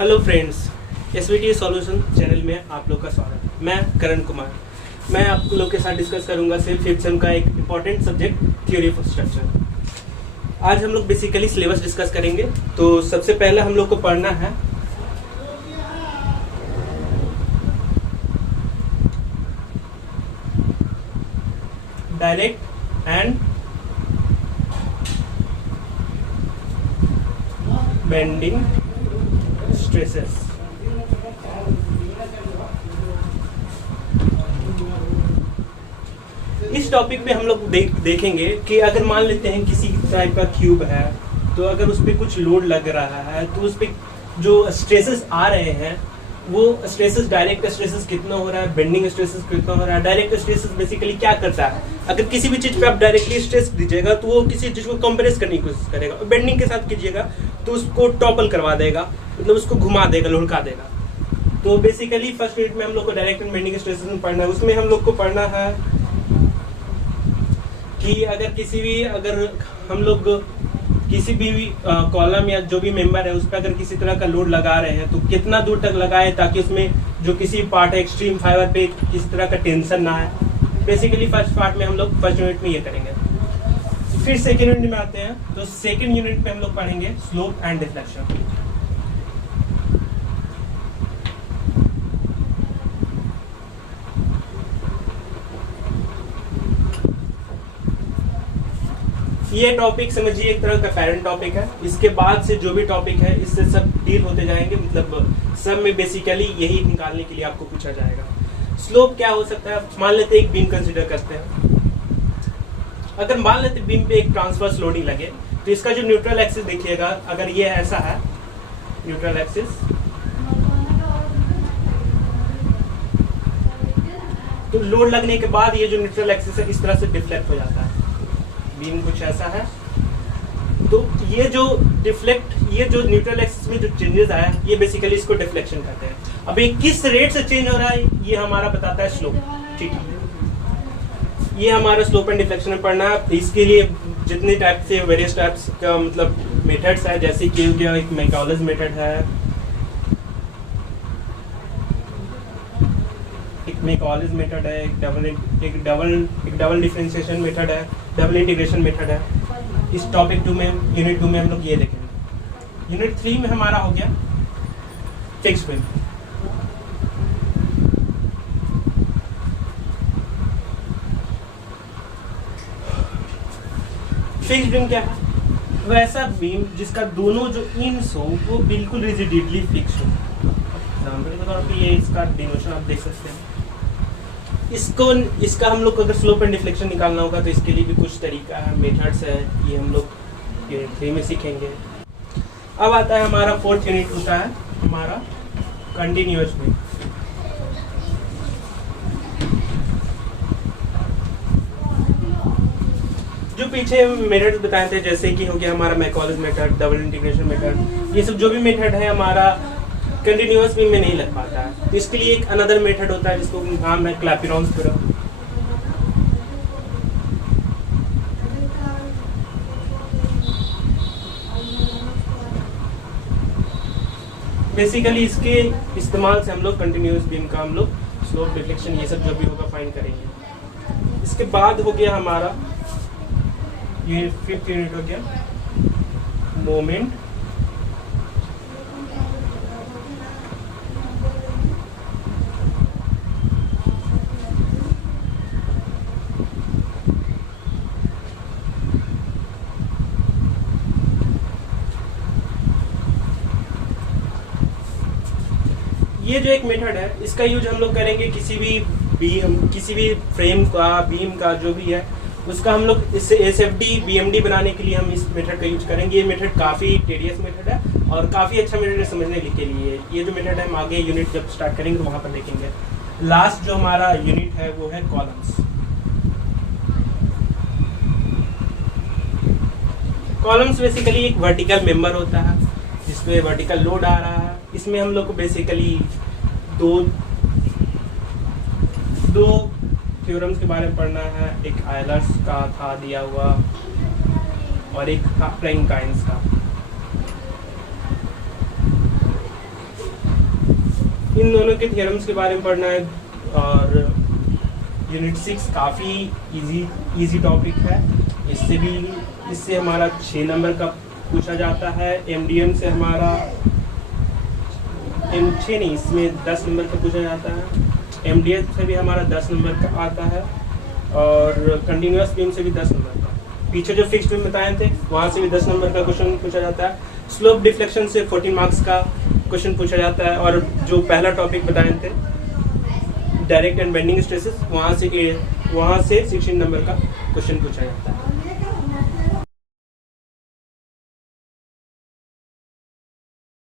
Hello friends, SVT solution channel में आप लोग का स्वागत है। मैं करण कुमार। मैं आप लोग के साथ डिस्कस करूंगा सिर्फ फिफ्थ सेम का एक important subject theory of structure. आज हम लोग बेसिकली सिलेबस डिस्कस करेंगे। तो सबसे पहले हम लोग को पढ़ना है डायरेक्ट एंड बेंडिंग स्ट्रेसेस। इस टॉपिक पे हम लोग देखेंगे कि अगर मान लेते हैं किसी टाइप का क्यूब है, तो अगर उस पर कुछ लोड लग रहा है तो उस पर जो स्ट्रेसेस आ रहे हैं वो स्ट्रेसेस, डायरेक्ट स्ट्रेसेस कितना हो रहा है, बेंडिंग स्ट्रेसेस कितना हो रहा है। डायरेक्ट स्ट्रेसेस बेसिकली क्या करता है, अगर किसी भी चीज पे आप डायरेक्टली स्ट्रेस दीजिएगा तो वो किसी चीज को कंप्रेस करने की कोशिश करेगा, और बेंडिंग के साथ कीजिएगा तो उसको टॉपल करवा देगा, मतलब उसको घुमा देगा, लुढ़का देगा। तो बेसिकली फर्स्ट यूनिट में हम लोग को डायरेक्ट एंड बेंडिंग स्ट्रेसेस में पढ़ना है। उसमें हम लोग को पढ़ना है कि अगर हम लोग किसी भी कॉलम या जो भी मेंबर है उस पर अगर किसी तरह का लोड लगा रहे हैं तो कितना दूर तक लगाए ताकि उसमें जो किसी पार्ट है एक्सट्रीम फाइबर पे किसी तरह का टेंशन ना आए। बेसिकली फर्स्ट पार्ट में हम लोग फर्स्ट यूनिट में ये करेंगे। फिर सेकेंड यूनिट में आते हैं, तो सेकेंड यूनिट पे हम लोग पढ़ेंगे स्लोप एंड डिफ्लेक्शन। ये टॉपिक समझिए एक तरह का पेरेंट टॉपिक है। इसके बाद से जो भी टॉपिक है इससे सब डील होते जाएंगे, मतलब सब में बेसिकली यही निकालने के लिए आपको पूछा जाएगा। स्लोप क्या हो सकता है, मान लेते हैं एक बीम कंसीडर करते हैं। अगर मान लेते बीम पे एक ट्रांसवर्स लोडिंग लगे तो इसका जो न्यूट्रल एक्सिस देखिएगा, अगर ये ऐसा है न्यूट्रल एक्सिस, तो लोड लगने के बाद ये जो न्यूट्रल एक्सिस है इस तरह से डिफ्लेक्ट हो जाता है। बीम कुछ ऐसा है, तो ये जो न्यूट्रल एक्सिस में जो चेंजेस आया ये बेसिकली इसको डिफ्लेक्शन कहते हैं। अब ये किस रेट से चेंज हो रहा है ये हमारा बताता है स्लोप। ठीक है, ये हमारा स्लोप एंड डिफ्लेक्शन में पढ़ना है। इसके लिए जितने टाइप से वेरियस टाइप्स का मतलब मेथड्स है, जैसे कि एक मैकॉलेज मेथड है, मैकॉलेज मेथड है, एक डबल डिफरेंशिएशन मेथड है, डबल इंटीग्रेशन मेथड है। इस टॉपिक यूनिट 2 में हम लोग ये देखेंगे। यूनिट 3 में हमारा हो गया फिक्स्ड बीम। फिक्स्ड बीम क्या है, वैसा बीम जिसका दोनों जो इंड्स हो वो बिल्कुल रिजिडिटली फिक्स हो। एग्जांपल के तौर पे ये इसका डिनोशन आप देख सकते हैं। इसका हम लोग को अगर स्लोप एंड डिफ्लेक्शन निकालना होगा तो इसके लिए भी कुछ तरीका है, मेथड्स है, ये हम लोग यूनिट 3 में सीखेंगे। अब आता है हमारा फोर्थ यूनिट, होता है हमारा कंटिन्यूअस बीम। जो पीछे मेथड्स बताए थे, जैसे कि हो गया हमारा मैकॉलेज मेथड, डबल इंटीग्रेशन मेथड, ये सब जो भी मेथड है हमारा कंटिन्यूअस बीम में नहीं लग पाता है। तो इसके लिए एक अनदर मेथड होता है जिसको नाम है क्लैपिरॉन्स थ्योरम। बेसिकली इसके इस्तेमाल से हम लोग कंटिन्यूअस बीम का हम लोग स्लोप, डिफ्लेक्शन, ये सब जो भी होगा फाइंड करेंगे। इसके बाद हो गया हमारा ये फिफ्थ यूनिट हो गया मोमेंट ये जो एक मेथड है इसका यूज हम लोग करेंगे किसी भी फ्रेम का, बीम का जो भी है उसका हम लोग इससे एसएफडी बीएमडी बनाने के लिए हम इस मेथड का यूज करेंगे। ये मेथड काफ़ी टेडियस मेथड है और काफ़ी अच्छा मेथड है समझने के लिए। ये जो मेथड है हम आगे यूनिट जब स्टार्ट करेंगे तो वहाँ पर देखेंगे। लास्ट जो हमारा यूनिट है वो है कॉलम्स। कॉलम्स बेसिकली एक वर्टिकल मेंबर होता है जिसपे वर्टिकल लोड आ रहा है। इसमें हम लोग को बेसिकली दो थ्योरम्स के बारे में पढ़ना है। एक आयलर्स का था दिया हुआ और एक था फ्रैंकाइन्स का। इन दोनों के थ्योरम्स के बारे में पढ़ना है। और यूनिट 6 काफ़ी इजी टॉपिक है। इससे हमारा 6 नंबर का पूछा जाता है। एमडीएम से हमारा 6 नहीं, इसमें 10 नंबर का पूछा जाता है। एमडीएस से भी हमारा 10 नंबर का आता है और कंटिन्यूअस बीम से भी 10 नंबर का। पीछे जो फिक्स्ड बीम बताए थे वहाँ से भी 10 नंबर का क्वेश्चन पूछा जाता है। स्लोप डिफ्लेक्शन से 14 मार्क्स का क्वेश्चन पूछा जाता है। और जो पहला टॉपिक बताए थे डायरेक्ट एंड बेंडिंग स्ट्रेसेस, वहाँ से 16 नंबर का क्वेश्चन पूछा जाता है।